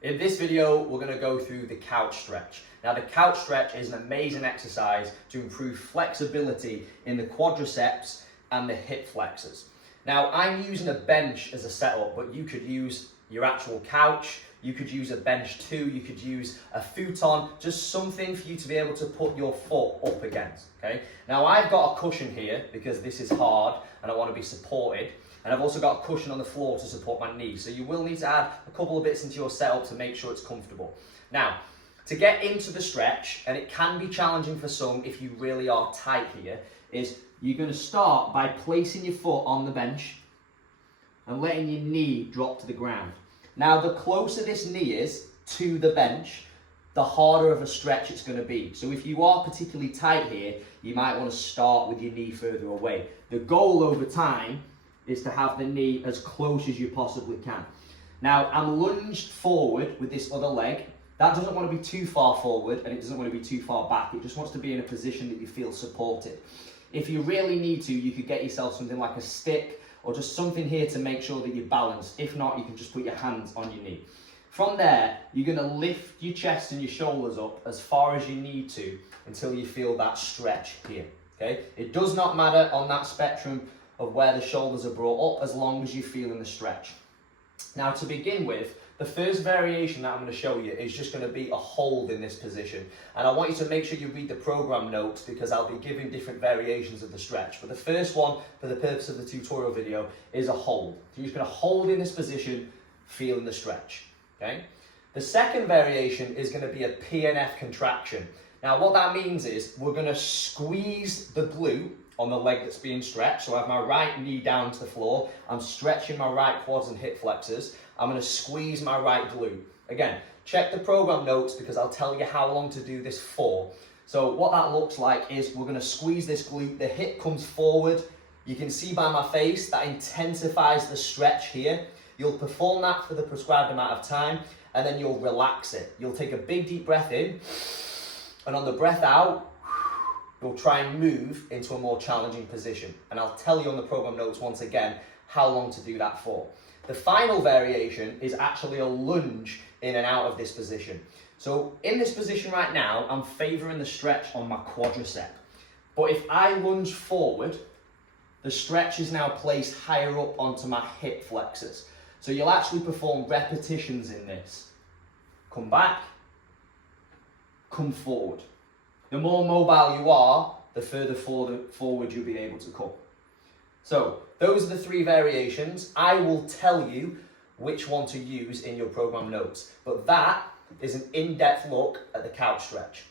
In this video, we're going to go through the couch stretch. Now, the couch stretch is an amazing exercise to improve flexibility in the quadriceps and the hip flexors. Now, I'm using a bench as a setup, but you could use your actual couch, you could use a bench too, you could use a futon, just something for you to be able to put your foot up against, okay? Now, I've got a cushion here because this is hard and I want to be supported. And I've also got a cushion on the floor to support my knees. So you will need to add a couple of bits into your setup to make sure it's comfortable. Now, to get into the stretch, and it can be challenging for some if you really are tight here, is you're going to start by placing your foot on the bench and letting your knee drop to the ground. Now, the closer this knee is to the bench, the harder of a stretch it's going to be. So if you are particularly tight here, you might want to start with your knee further away. The goal over time is to have the knee as close as you possibly can. Now, I'm lunged forward with this other leg. That doesn't want to be too far forward and it doesn't want to be too far back. It just wants to be in a position that you feel supported. If you really need to, you could get yourself something like a stick or just something here to make sure that you're balanced. If not, you can just put your hands on your knee. From there, you're going to lift your chest and your shoulders up as far as you need to until you feel that stretch here. Okay? It does not matter on that spectrum of where the shoulders are brought up, as long as you feel in the stretch. Now, to begin with, the first variation that I'm going to show you is just going to be a hold in this position. And I want you to make sure you read the program notes because I'll be giving different variations of the stretch. But the first one, for the purpose of the tutorial video, is a hold. So you're just going to hold in this position, feeling the stretch. Okay? The second variation is going to be a PNF contraction. Now, what that means is we're going to squeeze the glute on the leg that's being stretched. So I have my right knee down to the floor. I'm stretching my right quads and hip flexors. I'm going to squeeze my right glute. Again, check the program notes because I'll tell you how long to do this for. So what that looks like is we're going to squeeze this glute. The hip comes forward. You can see by my face that intensifies the stretch here. You'll perform that for the prescribed amount of time and then you'll relax it. You'll take a big deep breath in and on the breath out, you'll try and move into a more challenging position. And I'll tell you on the program notes once again how long to do that for. The final variation is actually a lunge in and out of this position. So in this position right now, I'm favoring the stretch on my quadricep. But if I lunge forward, the stretch is now placed higher up onto my hip flexors. So you'll actually perform repetitions in this. Come back, come forward. The more mobile you are, the further forward you'll be able to come. So those are the three variations. I will tell you which one to use in your program notes, but that is an in-depth look at the couch stretch.